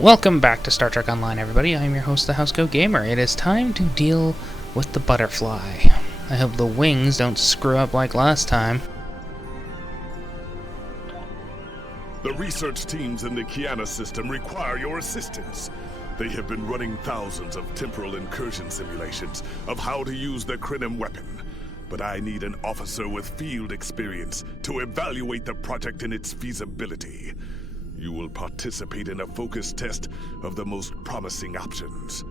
Welcome back to Star Trek Online, everybody. I'm your host, the Housecoat Gamer. It is time to deal with the butterfly. I hope the wings don't screw up like last time. The research teams in the Kiana system require your assistance. They have been running thousands of temporal incursion simulations of how to use the Krenim weapon. But I need an officer with field experience to evaluate the project and its feasibility. You will participate in a focus test of the most promising options.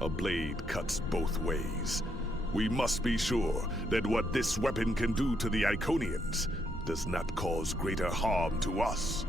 A blade cuts both ways. We must be sure that what this weapon can do to the Iconians does not cause greater harm to us.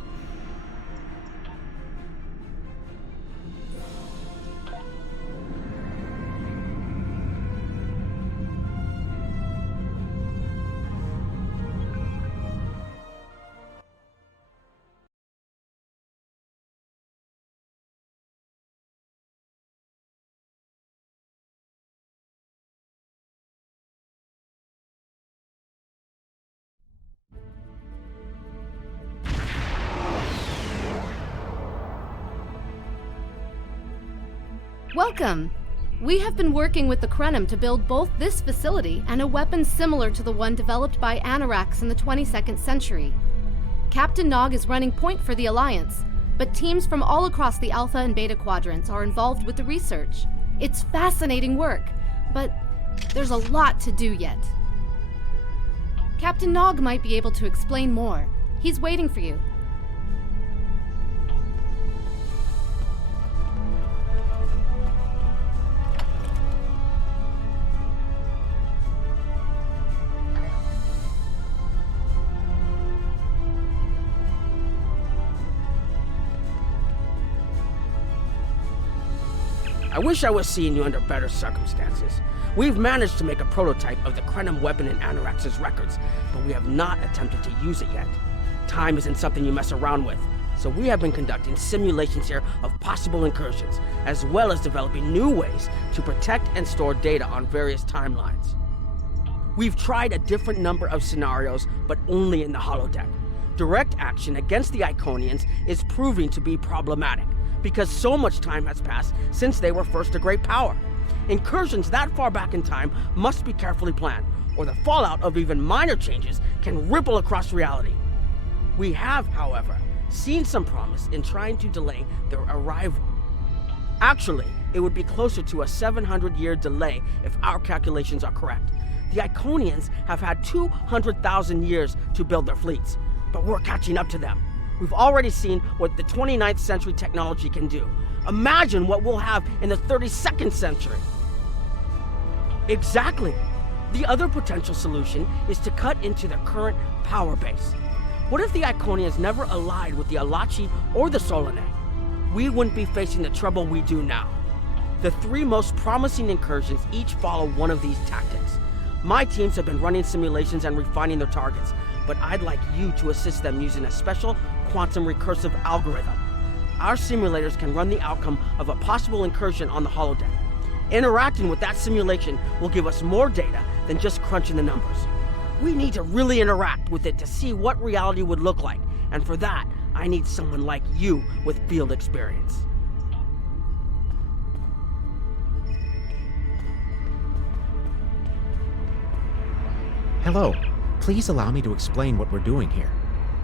Welcome! We have been working with the Krenim to build both this facility and a weapon similar to the one developed by Anoraks in the 22nd century. Captain Nog is running point for the Alliance, but teams from all across the Alpha and Beta quadrants are involved with the research. It's fascinating work, but there's a lot to do yet. Captain Nog might be able to explain more. He's waiting for you. I wish I was seeing you under better circumstances. We've managed to make a prototype of the Krenim weapon in Anorax's records, but we have not attempted to use it yet. Time isn't something you mess around with, so we have been conducting simulations here of possible incursions, as well as developing new ways to protect and store data on various timelines. We've tried a different number of scenarios, but only in the holodeck. Direct action against the Iconians is proving to be problematic, because so much time has passed since they were first a great power. Incursions that far back in time must be carefully planned, or the fallout of even minor changes can ripple across reality. We have, however, seen some promise in trying to delay their arrival. Actually, it would be closer to a 700-year delay if our calculations are correct. The Iconians have had 200,000 years to build their fleets, but we're catching up to them. We've already seen what the 29th century technology can do. Imagine what we'll have in the 32nd century. Exactly. The other potential solution is to cut into their current power base. What if the Iconians never allied with the Alachi or the Solanae? We wouldn't be facing the trouble we do now. The three most promising incursions each follow one of these tactics. My teams have been running simulations and refining their targets, but I'd like you to assist them using a special quantum recursive algorithm. Our simulators can run the outcome of a possible incursion on the holodeck. Interacting with that simulation will give us more data than just crunching the numbers. We need to really interact with it to see what reality would look like, and for that, I need someone like you with field experience. Hello. Please allow me to explain what we're doing here.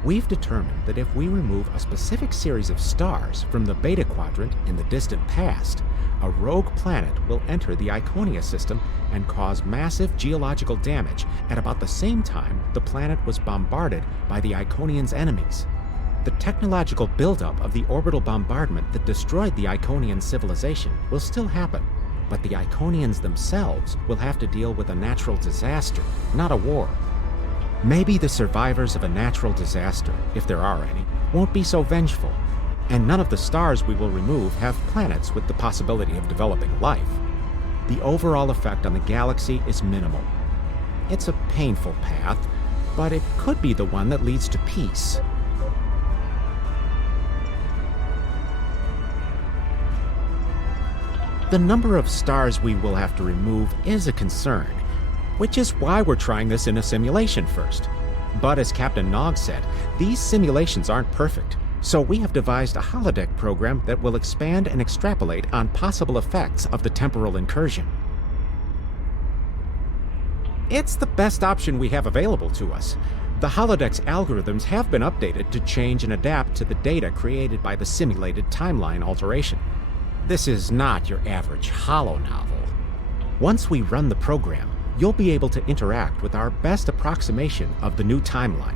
We've determined that if we remove a specific series of stars from the Beta Quadrant in the distant past, a rogue planet will enter the Iconia system and cause massive geological damage at about the same time the planet was bombarded by the Iconians' enemies. The technological buildup of the orbital bombardment that destroyed the Iconian civilization will still happen, but the Iconians themselves will have to deal with a natural disaster, not a war. Maybe the survivors of a natural disaster, if there are any, won't be so vengeful, and none of the stars we will remove have planets with the possibility of developing life. The overall effect on the galaxy is minimal. It's a painful path, but it could be the one that leads to peace. The number of stars we will have to remove is a concern, which is why we're trying this in a simulation first. But as Captain Nog said, these simulations aren't perfect, So we have devised a holodeck program that will expand and extrapolate on possible effects of the temporal incursion. It's the best option we have available to us. The holodeck's algorithms have been updated to change and adapt to the data created by the simulated timeline alteration. This is not your average holo novel. Once we run the program, you'll be able to interact with our best approximation of the new timeline.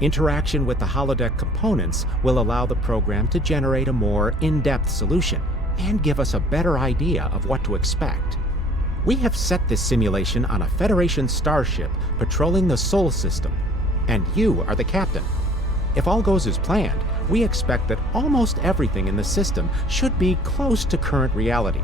Interaction with the holodeck components will allow the program to generate a more in-depth solution and give us a better idea of what to expect. We have set this simulation on a Federation starship patrolling the Sol system, and you are the captain. If all goes as planned, we expect that almost everything in the system should be close to current reality.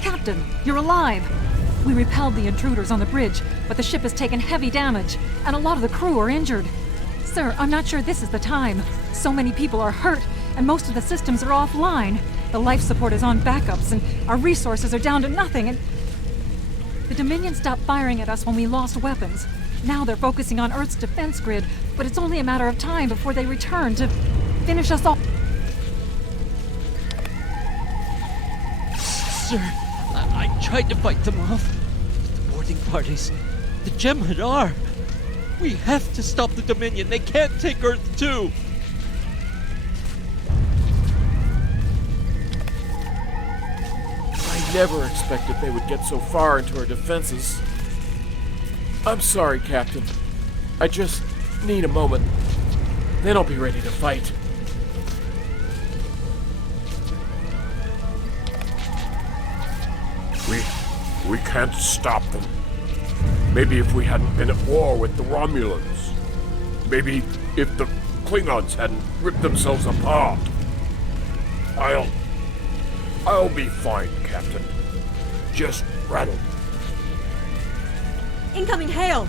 Captain, you're alive! We repelled the intruders on the bridge, but the ship has taken heavy damage, and a lot of the crew are injured. Sir, I'm not sure this is the time. So many people are hurt, and most of the systems are offline. The life support is on backups, and our resources are down to nothing, and... The Dominion stopped firing at us when we lost weapons. Now they're focusing on Earth's defense grid, but it's only a matter of time before they return to finish us off. Sir, I tried to fight them off. The boarding parties, the Jem'Hadar. We have to stop the Dominion. They can't take Earth too. I never expected they would get so far into our defenses. I'm sorry, Captain. I just need a moment. Then I'll be ready to fight. We can't stop them. Maybe if we hadn't been at war with the Romulans. Maybe if the Klingons hadn't ripped themselves apart. I'll be fine, Captain. Just rattle. Incoming hail!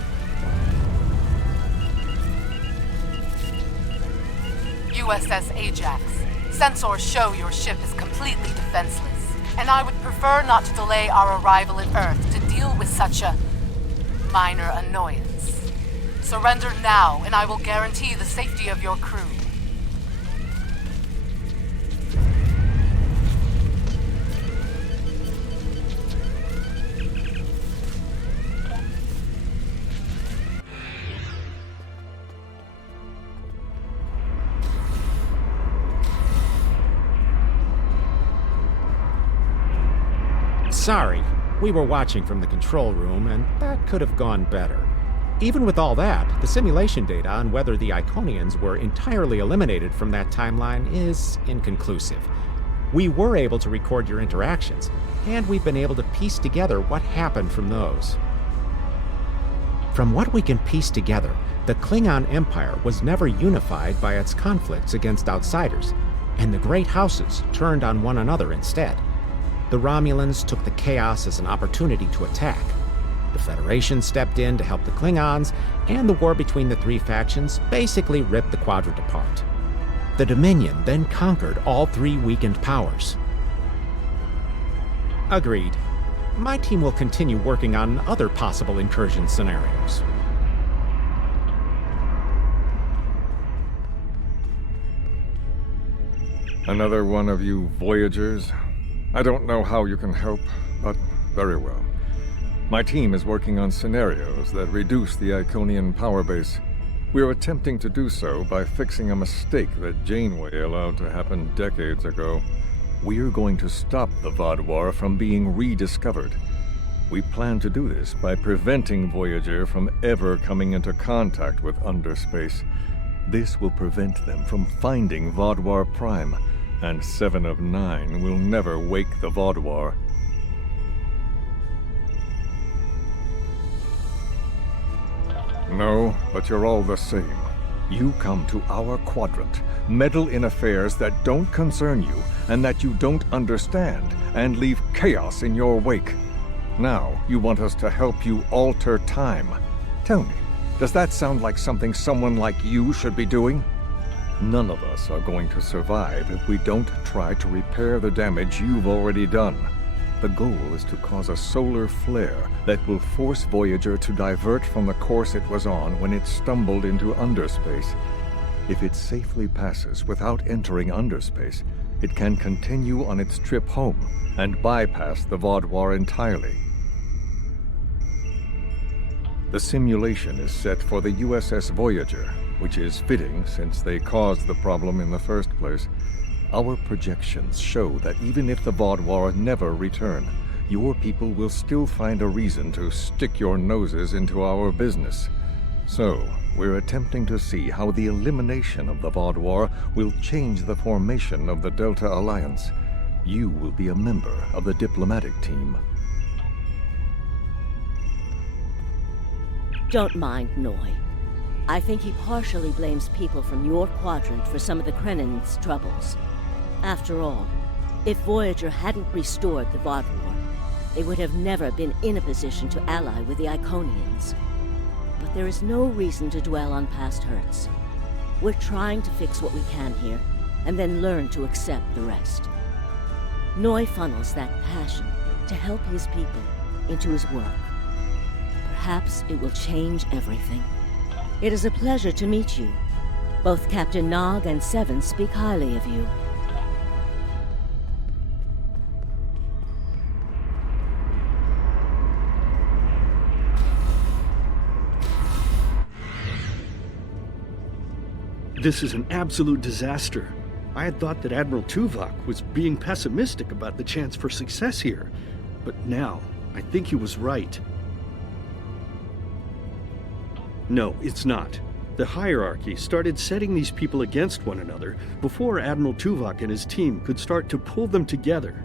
USS Ajax. Sensors show your ship is completely defenseless, and I would prefer not to delay our arrival at Earth to deal with such a minor annoyance. Surrender now, and I will guarantee the safety of your crew. Sorry, we were watching from the control room, and that could have gone better. Even with all that, the simulation data on whether the Iconians were entirely eliminated from that timeline is inconclusive. We were able to record your interactions, and we've been able to piece together what happened from those. From what we can piece together, the Klingon Empire was never unified by its conflicts against outsiders, and the great houses turned on one another instead. The Romulans took the chaos as an opportunity to attack. The Federation stepped in to help the Klingons, and the war between the three factions basically ripped the quadrant apart. The Dominion then conquered all three weakened powers. Agreed. My team will continue working on other possible incursion scenarios. Another one of you Voyagers? I don't know how you can help, but very well. My team is working on scenarios that reduce the Iconian power base. We are attempting to do so by fixing a mistake that Janeway allowed to happen decades ago. We are going to stop the Vaadwaur from being rediscovered. We plan to do this by preventing Voyager from ever coming into contact with Underspace. This will prevent them from finding Vaadwaur Prime, and 7 of 9 will never wake the Vaadwaur. No, but you're all the same. You come to our quadrant, meddle in affairs that don't concern you and that you don't understand, and leave chaos in your wake. Now, you want us to help you alter time. Tell me, does that sound like something someone like you should be doing? None of us are going to survive if we don't try to repair the damage you've already done. The goal is to cause a solar flare that will force Voyager to divert from the course it was on when it stumbled into underspace. If it safely passes without entering underspace, it can continue on its trip home and bypass the Vaadwaur entirely. The simulation is set for the USS Voyager, which is fitting since they caused the problem in the first place. Our projections show that even if the Vaadwaur never return, your people will still find a reason to stick your noses into our business. So, we're attempting to see how the elimination of the Vaadwaur will change the formation of the Delta Alliance. You will be a member of the diplomatic team. Don't mind Noi. I think he partially blames people from your quadrant for some of the Krennin's troubles. After all, if Voyager hadn't restored the Vaadwaur, they would have never been in a position to ally with the Iconians. But there is no reason to dwell on past hurts. We're trying to fix what we can here, and then learn to accept the rest. Noi funnels that passion to help his people into his work. Perhaps it will change everything. It is a pleasure to meet you. Both Captain Nog and Seven speak highly of you. This is an absolute disaster. I had thought that Admiral Tuvok was being pessimistic about the chance for success here, but now I think he was right. No, it's not. The hierarchy started setting these people against one another before Admiral Tuvok and his team could start to pull them together.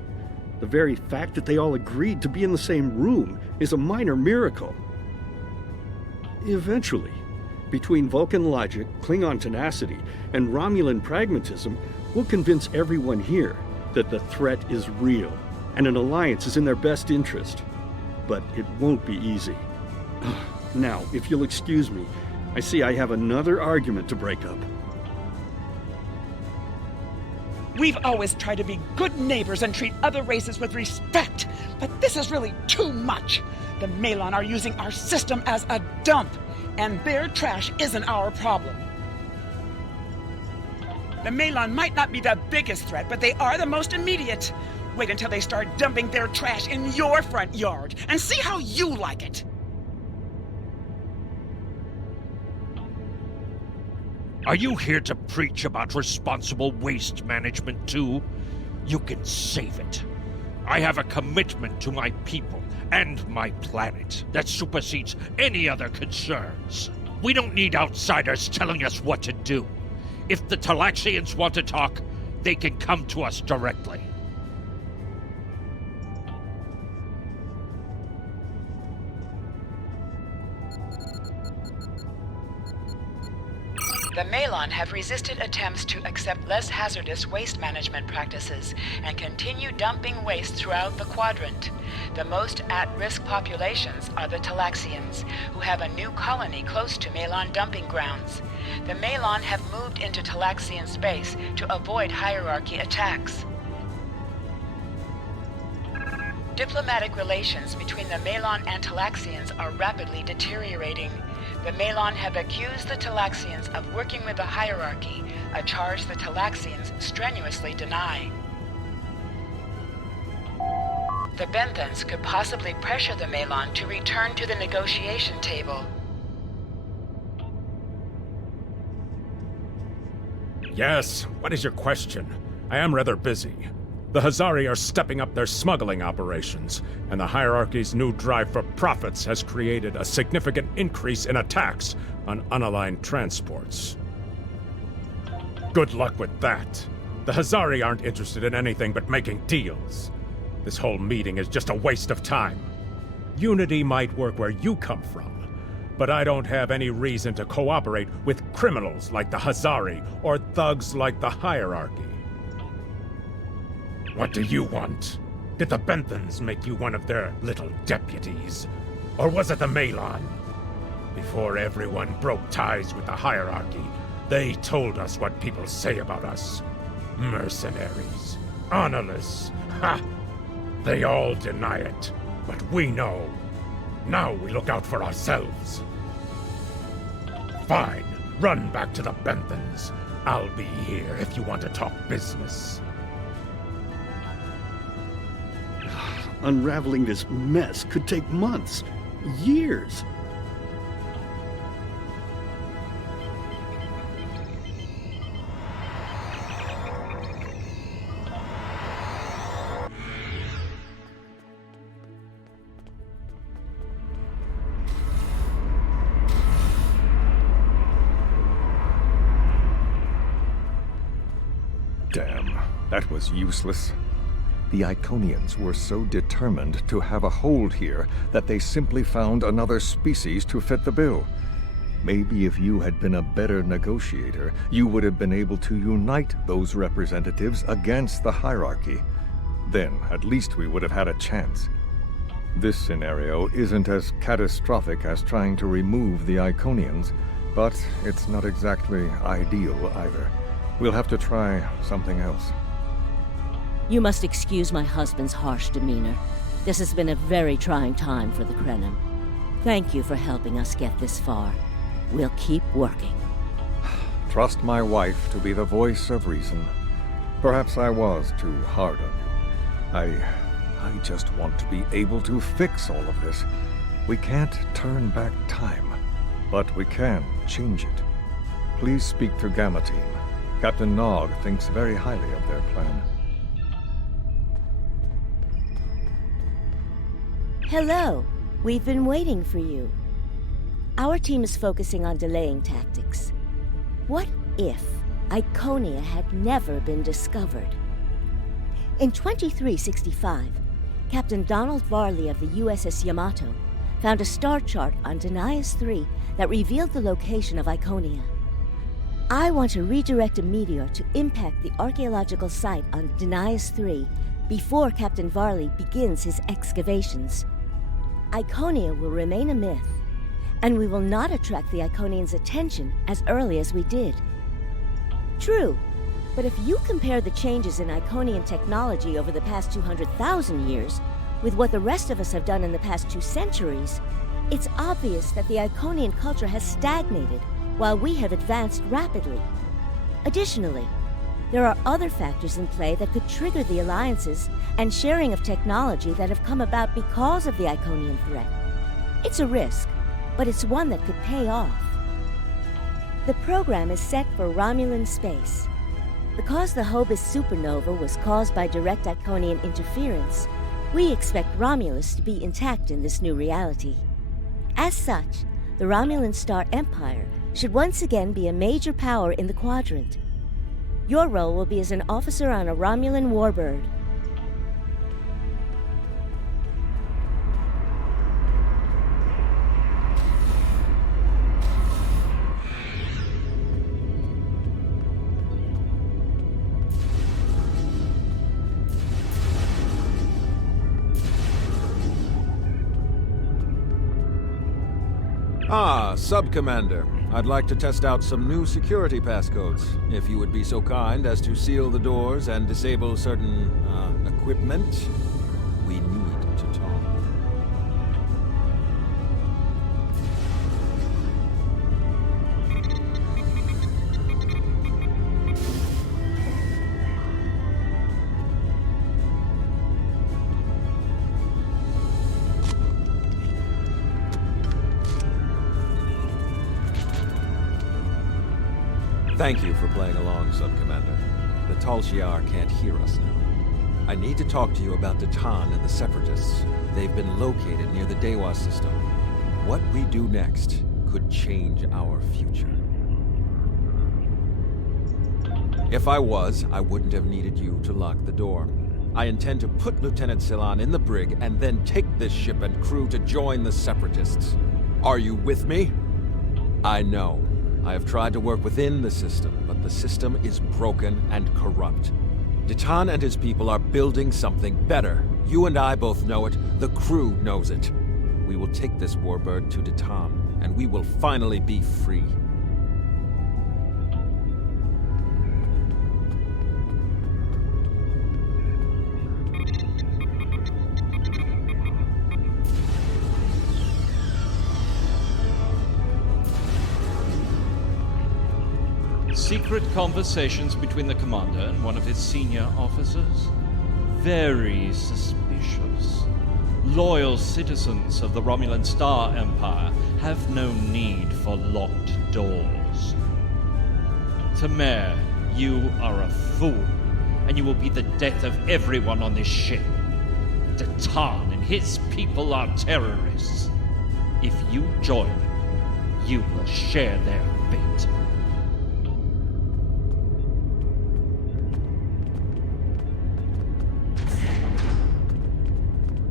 The very fact that they all agreed to be in the same room is a minor miracle. Eventually, between Vulcan logic, Klingon tenacity, and Romulan pragmatism, we'll convince everyone here that the threat is real and an alliance is in their best interest. But it won't be easy. Now, if you'll excuse me, I see I have another argument to break up. We've always tried to be good neighbors and treat other races with respect, but this is really too much. The Malon are using our system as a dump, and their trash isn't our problem. The Malon might not be the biggest threat, but they are the most immediate. Wait until they start dumping their trash in your front yard, and see how you like it. Are you here to preach about responsible waste management too? You can save it. I have a commitment to my people and my planet that supersedes any other concerns. We don't need outsiders telling us what to do. If the Talaxians want to talk, they can come to us directly. The Malon have resisted attempts to accept less hazardous waste management practices and continue dumping waste throughout the quadrant. The most at-risk populations are the Talaxians, who have a new colony close to Malon dumping grounds. The Malon have moved into Talaxian space to avoid hierarchy attacks. Diplomatic relations between the Malon and Talaxians are rapidly deteriorating. The Malon have accused the Talaxians of working with the hierarchy, a charge the Talaxians strenuously deny. The Benthans could possibly pressure the Malon to return to the negotiation table. Yes, what is your question? I am rather busy. The Hazari are stepping up their smuggling operations, and the hierarchy's new drive for profits has created a significant increase in attacks on unaligned transports. Good luck with that. The Hazari aren't interested in anything but making deals. This whole meeting is just a waste of time. Unity might work where you come from, but I don't have any reason to cooperate with criminals like the Hazari or thugs like the hierarchy. What do you want? Did the Benthans make you one of their little deputies? Or was it the Malon? Before everyone broke ties with the hierarchy, They told us what people say about us. Mercenaries. Honorless. Ha! They all deny it. But we know. Now we look out for ourselves. Fine. Run back to the Benthans. I'll be here if you want to talk business. Unraveling this mess could take months, years. Damn, that was useless. The Iconians were so determined to have a hold here that they simply found another species to fit the bill. Maybe if you had been a better negotiator, you would have been able to unite those representatives against the hierarchy. Then, at least we would have had a chance. This scenario isn't as catastrophic as trying to remove the Iconians, but it's not exactly ideal either. We'll have to try something else. You must excuse my husband's harsh demeanor. This has been a very trying time for the Krenim. Thank you for helping us get this far. We'll keep working. Trust my wife to be the voice of reason. Perhaps I was too hard on you. I just want to be able to fix all of this. We can't turn back time, but we can change it. Please speak to Gamma Team. Captain Nog thinks very highly of their plan. Hello. We've been waiting for you. Our team is focusing on delaying tactics. What if Iconia had never been discovered? In 2365, Captain Donald Varley of the USS Yamato found a star chart on Denias 3 that revealed the location of Iconia. I want to redirect a meteor to impact the archaeological site on Denias 3 before Captain Varley begins his excavations. Iconia will remain a myth, and we will not attract the Iconians' attention as early as we did. True, but if you compare the changes in Iconian technology over the past 200,000 years with what the rest of us have done in the past 2 centuries, it's obvious that the Iconian culture has stagnated while we have advanced rapidly. Additionally, there are other factors in play that could trigger the alliances and sharing of technology that have come about because of the Iconian threat. It's a risk, but it's one that could pay off. The program is set for Romulan space. Because the Hobus supernova was caused by direct Iconian interference, we expect Romulus to be intact in this new reality. As such, the Romulan Star Empire should once again be a major power in the quadrant. Your role will be as an officer on a Romulan warbird. Ah, Sub-Commander. I'd like to test out some new security passcodes, if you would be so kind as to seal the doors and disable certain, equipment. We need to talk. Thank you for playing along, Sub-Commander. The Tal Shiar can't hear us now. I need to talk to you about Datan and the Separatists. They've been located near the Dewa system. What we do next could change our future. If I was, I wouldn't have needed you to lock the door. I intend to put Lieutenant Silan in the brig and then take this ship and crew to join the Separatists. Are you with me? I know. I have tried to work within the system, but the system is broken and corrupt. Datan and his people are building something better. You and I both know it. The crew knows it. We will take this warbird to Datan, and we will finally be free. secret conversations between the commander and one of his senior officers? Very suspicious. Loyal citizens of the Romulan Star Empire have no need for locked doors. Tamer, you are a fool, and you will be the death of everyone on this ship. Datan and his people are terrorists. If you join them, you will share their fate.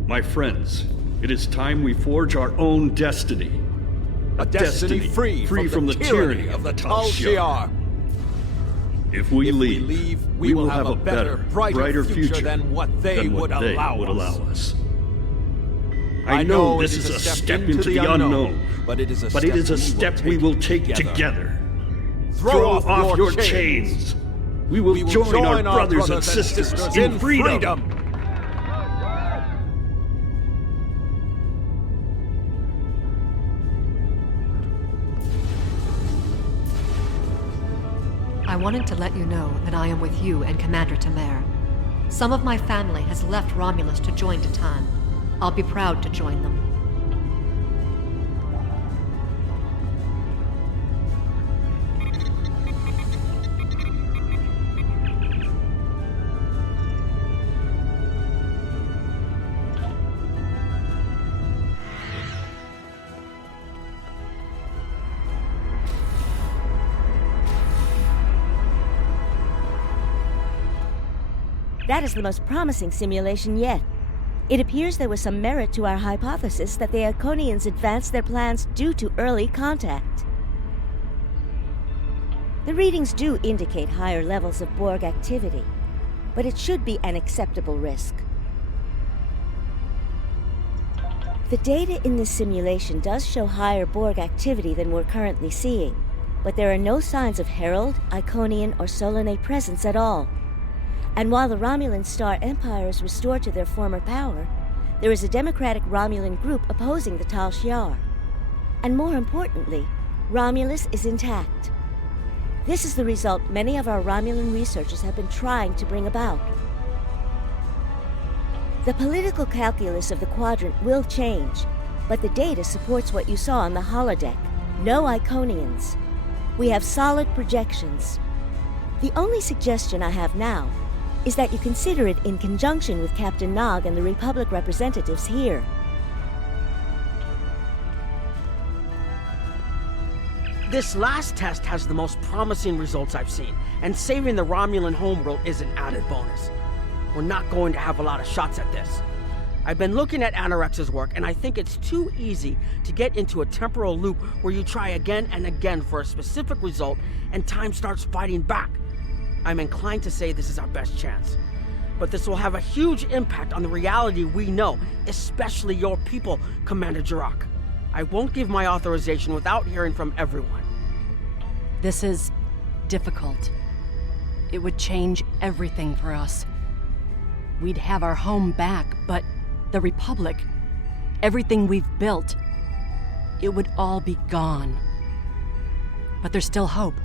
My friends, it is time we forge our own destiny. A destiny free from the tyranny of the Tal Shiar. If we leave, we will have a better, brighter future than what they would allow us. I know this is a step into the unknown, but it is a step we will take together. Throw off your chains. We will join our brothers and sisters in freedom. I wanted to let you know that I am with you and Commander Tamer. Some of my family has left Romulus to join Datan. I'll be proud to join them. That is the most promising simulation yet. It appears there was some merit to our hypothesis that the Iconians advanced their plans due to early contact. The readings do indicate higher levels of Borg activity, but it should be an acceptable risk. The data in this simulation does show higher Borg activity than we're currently seeing, but there are no signs of Herald, Iconian, or Solanae presence at all. And while the Romulan Star Empire is restored to their former power, there is a democratic Romulan group opposing the Tal Shiar. And more importantly, Romulus is intact. This is the result many of our Romulan researchers have been trying to bring about. The political calculus of the Quadrant will change, but the data supports what you saw on the holodeck. No Iconians. We have solid projections. The only suggestion I have now is that you consider it in conjunction with Captain Nog and the Republic representatives here. This last test has the most promising results I've seen, and saving the Romulan homeworld is an added bonus. We're not going to have a lot of shots at this. I've been looking at Anorex's work, and I think it's too easy to get into a temporal loop where you try again and again for a specific result, and time starts fighting back. I'm inclined to say this is our best chance. But this will have a huge impact on the reality we know, especially your people, Commander Jarok. I won't give my authorization without hearing from everyone. This is difficult. It would change everything for us. We'd have our home back, but the Republic, everything we've built, it would all be gone. But there's still hope.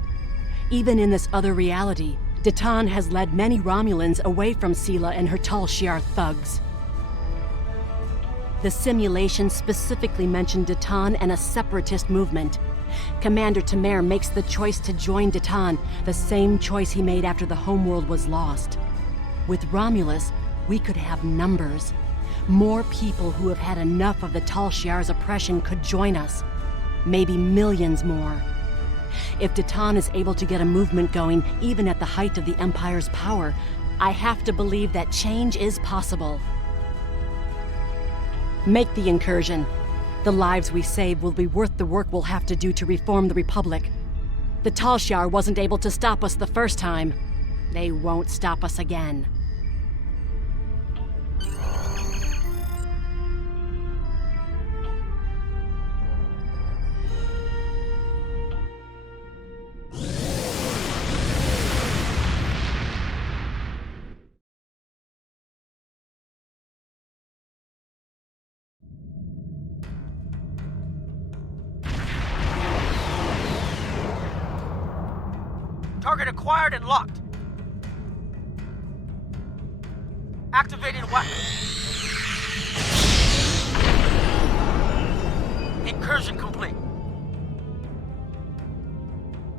Even in this other reality, Datan has led many Romulans away from Sela and her Tal Shiar thugs. The simulation specifically mentioned Datan and a separatist movement. Commander Tamer makes the choice to join Datan, the same choice he made after the homeworld was lost. With Romulus, we could have numbers. More people who have had enough of the Tal Shiar's oppression could join us. Maybe millions more. If Datan is able to get a movement going, even at the height of the Empire's power, I have to believe that change is possible. Make the incursion. The lives we save will be worth the work we'll have to do to reform the Republic. The Tal Shiar wasn't able to stop us the first time. They won't stop us again. Target acquired and locked. Activating weapon. Incursion complete.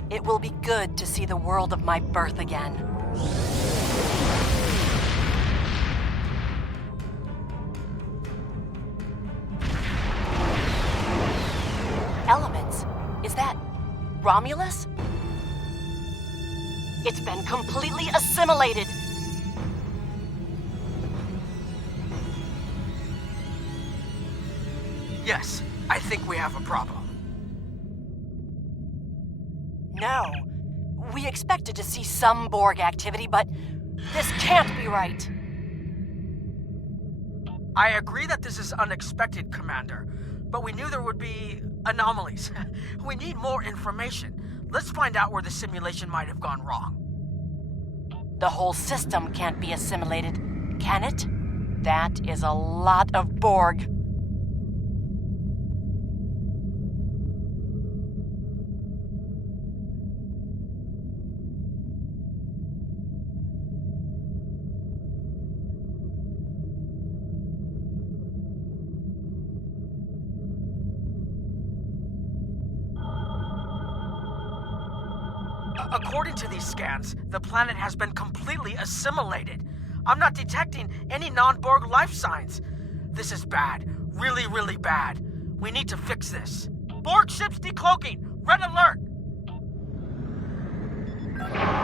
It will be good to see the world of my birth again. Elements? Is that Romulus? It's been completely assimilated. Yes, I think we have a problem. No. We expected to see some Borg activity, but this can't be right. I agree that this is unexpected, Commander, but we knew there would be anomalies. We need more information. Let's find out where the simulation might have gone wrong. The whole system can't be assimilated, can it? That is a lot of Borg. According to these scans, the planet has been completely assimilated. I'm not detecting any non-Borg life signs. This is bad. Really, really bad. We need to fix this. Borg ships decloaking! Red alert!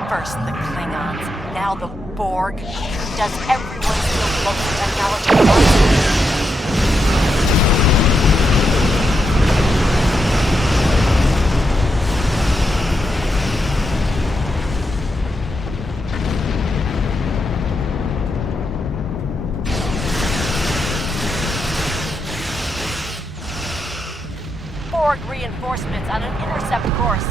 First the Klingons, now the Borg. Does everyone still look for technology? Borg reinforcements on an intercept course.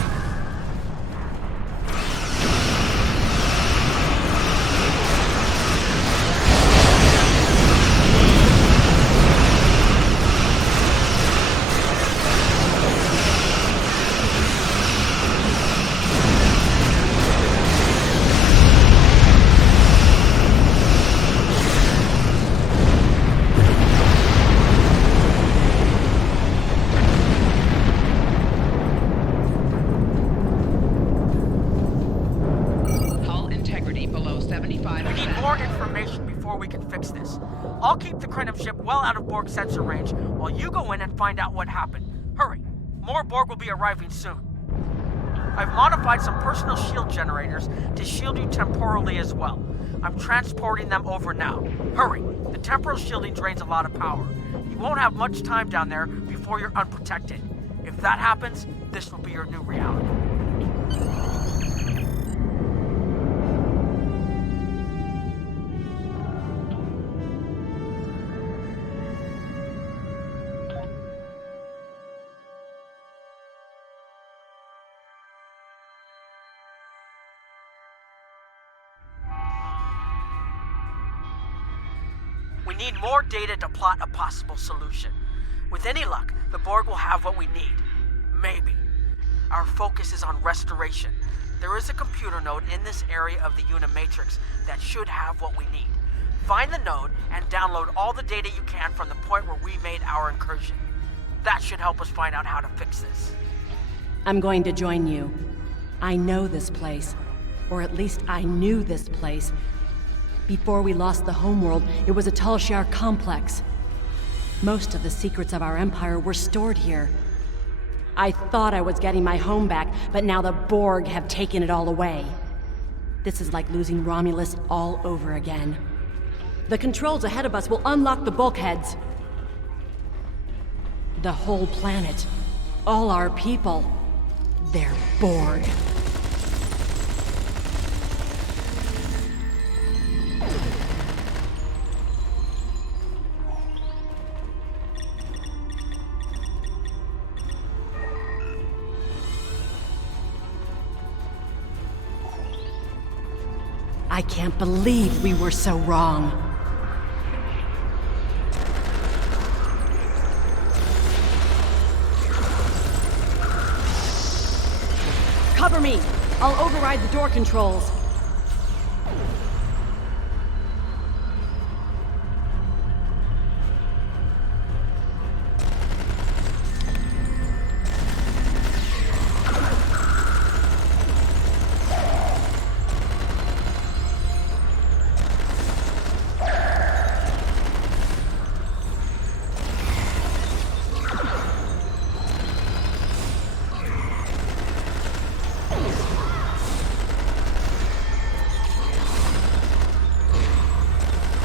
I'll keep the Krenim ship well out of Borg sensor range while you go in and find out what happened. Hurry. More Borg will be arriving soon. I've modified some personal shield generators to shield you temporally as well. I'm transporting them over now. Hurry. The temporal shielding drains a lot of power. You won't have much time down there before you're unprotected. If that happens, this will be your new reality. We need more data to plot a possible solution. With any luck, the Borg will have what we need. Maybe. Our focus is on restoration. There is a computer node in this area of the Unimatrix that should have what we need. Find the node and download all the data you can from the point where we made our incursion. That should help us find out how to fix this. I'm going to join you. I know this place. Or at least I knew this place. Before we lost the homeworld, it was a Tal Shiar complex. Most of the secrets of our empire were stored here. I thought I was getting my home back, but now the Borg have taken it all away. This is like losing Romulus all over again. The controls ahead of us will unlock the bulkheads. The whole planet, all our people, they're Borg. I can't believe we were so wrong. Cover me! I'll override the door controls.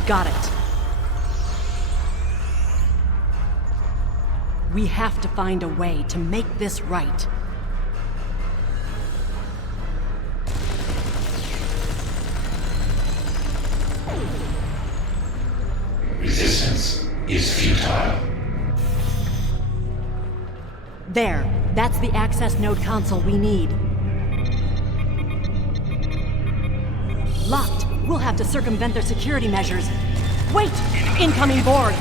Got it. We have to find a way to make this right. Resistance is futile. There. That's the access node console we need. Locked. We'll have to circumvent their security measures. Wait! Incoming Borg!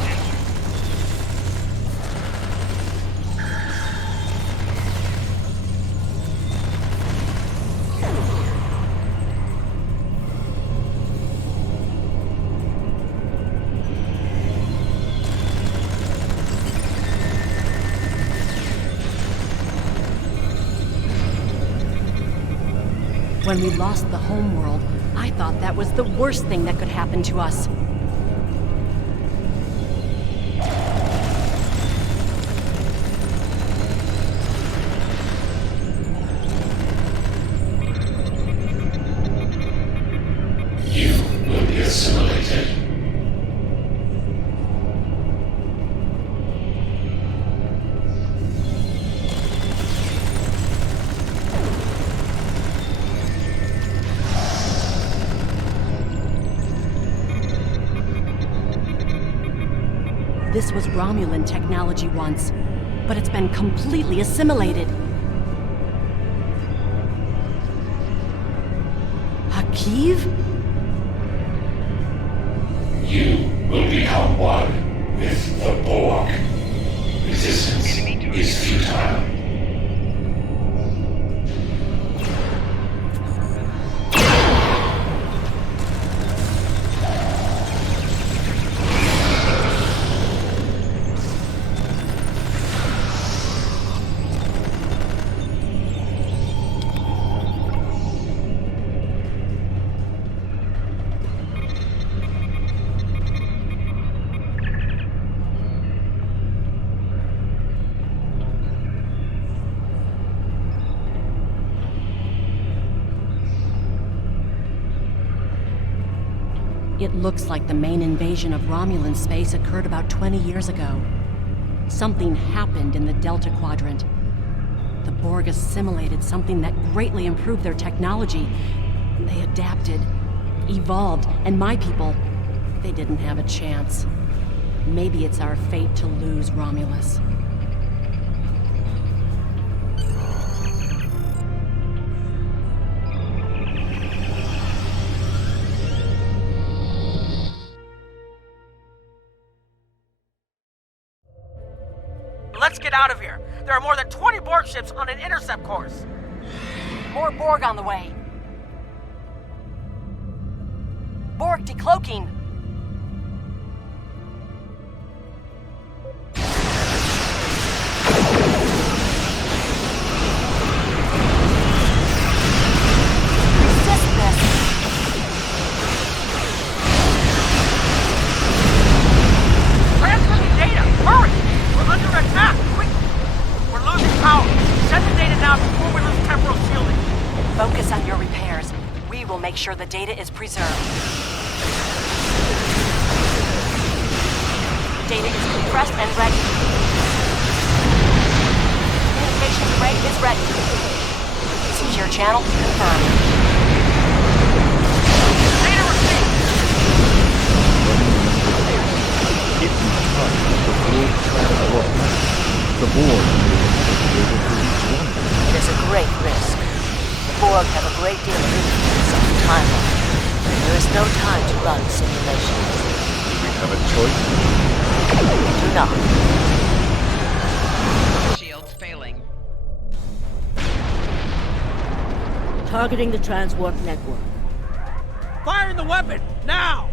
When we lost the homeworld, I thought that was the worst thing that could happen to us. You will be assimilated. This was Romulan technology once, but it's been completely assimilated. Hakiv? You will become one with the Borg. Resistance is futile. It looks like the main invasion of Romulan space occurred about 20 years ago. Something happened in the Delta Quadrant. The Borg assimilated something that greatly improved their technology. They adapted, evolved, and my people, they didn't have a chance. Maybe it's our fate to lose Romulus. Let's get out of here. There are more than 20 Borg ships on an intercept course. More Borg on the way. Borg decloaking. Resist this. Transfer the data! Hurry! We're under attack! Quick! We're losing power! Send the data now before we lose temporal shielding! Focus on your repairs. We will make sure the data is preserved. Data is compressed and ready. Communications array is ready. Secure channel confirmed. Data received! If we touch the Borg transport map, the Borg will never be able to reach London. It is a great risk. The Borg have a great deal of influence on the timeline. There is no time to run simulations. Do we have a choice? We do not. Shields failing. Targeting the transwarp network. Firing the weapon, now!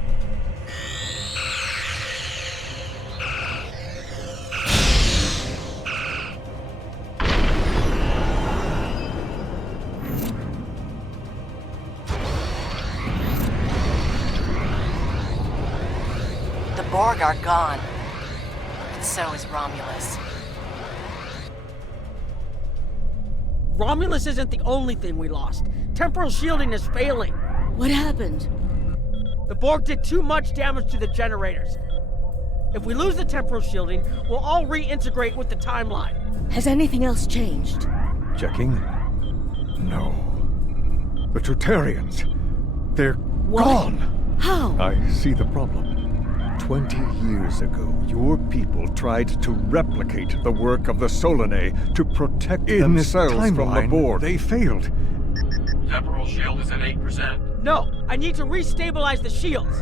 The Borg are gone. And so is Romulus. Romulus isn't the only thing we lost. Temporal shielding is failing. What happened? The Borg did too much damage to the generators. If we lose the temporal shielding, we'll all reintegrate with the timeline. Has anything else changed? Checking? No. The Tutarians. They're What? gone! How? I see the problem. 20 years ago, your people tried to replicate the work of the Solanae to protect themselves from the Borg. They failed. Temporal shield is at 8%. No, I need to restabilize the shields.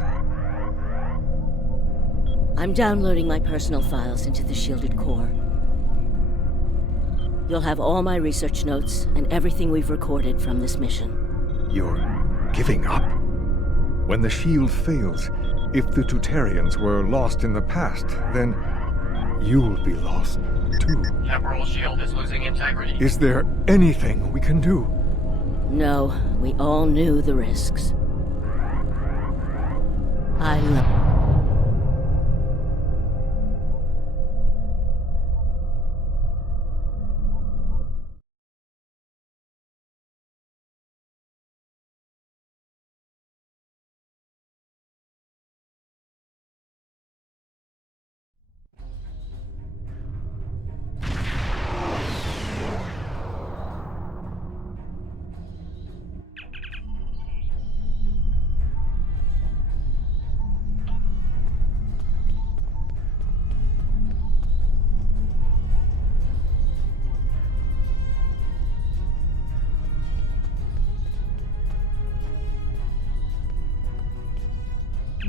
I'm downloading my personal files into the shielded core. You'll have all my research notes and everything we've recorded from this mission. You're giving up? When the shield fails, if the Tutarians were lost in the past, then you'll be lost too. Temporal shield is losing integrity. Is there anything we can do? No, we all knew the risks. I love...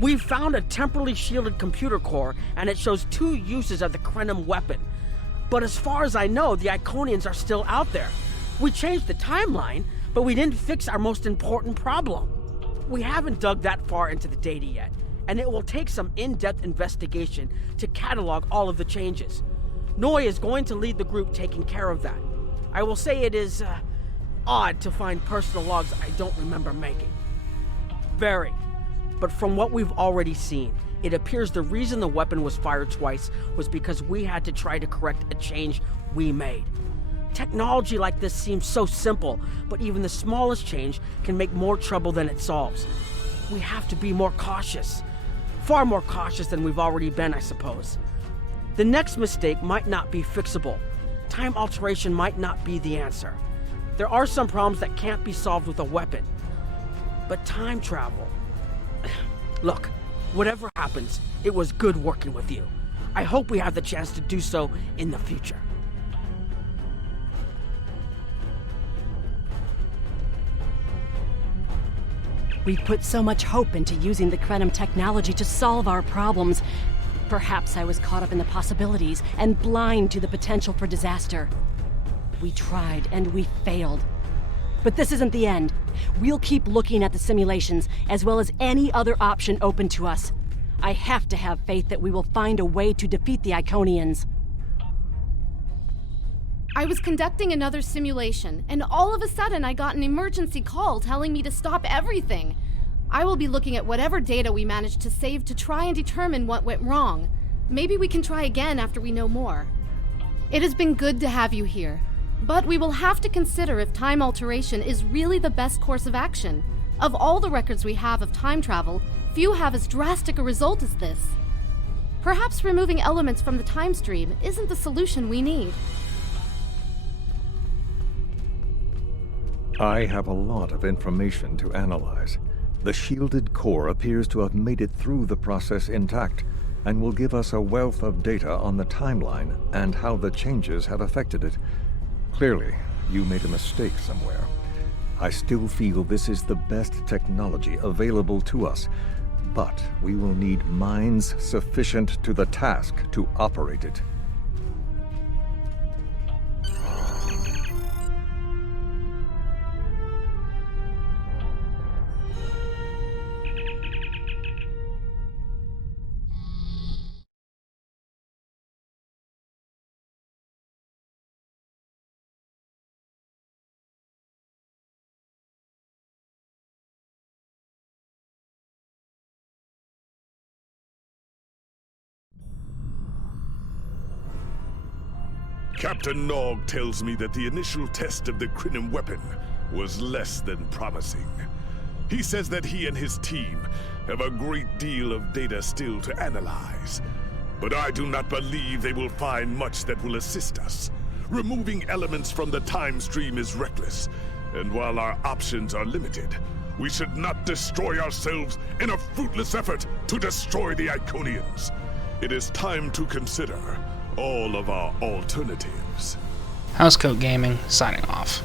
We've found a temporally shielded computer core, and it shows 2 uses of the Krenim weapon. But as far as I know, the Iconians are still out there. We changed the timeline, but we didn't fix our most important problem. We haven't dug that far into the data yet, and it will take some in-depth investigation to catalog all of the changes. Noi is going to lead the group taking care of that. I will say it is, odd to find personal logs I don't remember making. Very. But from what we've already seen, it appears the reason the weapon was fired twice was because we had to try to correct a change we made. Technology like this seems so simple, but even the smallest change can make more trouble than it solves. We have to be more cautious. Far more cautious than we've already been, I suppose. The next mistake might not be fixable. Time alteration might not be the answer. There are some problems that can't be solved with a weapon. But time travel... Look, whatever happens, it was good working with you. I hope we have the chance to do so in the future. We put so much hope into using the Krenim technology to solve our problems. Perhaps I was caught up in the possibilities and blind to the potential for disaster. We tried and we failed. But this isn't the end. We'll keep looking at the simulations, as well as any other option open to us. I have to have faith that we will find a way to defeat the Iconians. I was conducting another simulation, and all of a sudden I got an emergency call telling me to stop everything. I will be looking at whatever data we managed to save to try and determine what went wrong. Maybe we can try again after we know more. It has been good to have you here. But we will have to consider if time alteration is really the best course of action. Of all the records we have of time travel, few have as drastic a result as this. Perhaps removing elements from the time stream isn't the solution we need. I have a lot of information to analyze. The shielded core appears to have made it through the process intact, and will give us a wealth of data on the timeline and how the changes have affected it. Clearly, you made a mistake somewhere. I still feel this is the best technology available to us, but we will need minds sufficient to the task to operate it. Captain Nog tells me that the initial test of the Crinum weapon was less than promising. He says that he and his team have a great deal of data still to analyze. But I do not believe they will find much that will assist us. Removing elements from the time stream is reckless, and while our options are limited, we should not destroy ourselves in a fruitless effort to destroy the Iconians. It is time to consider all of our alternatives. Housecoat Gaming, signing off.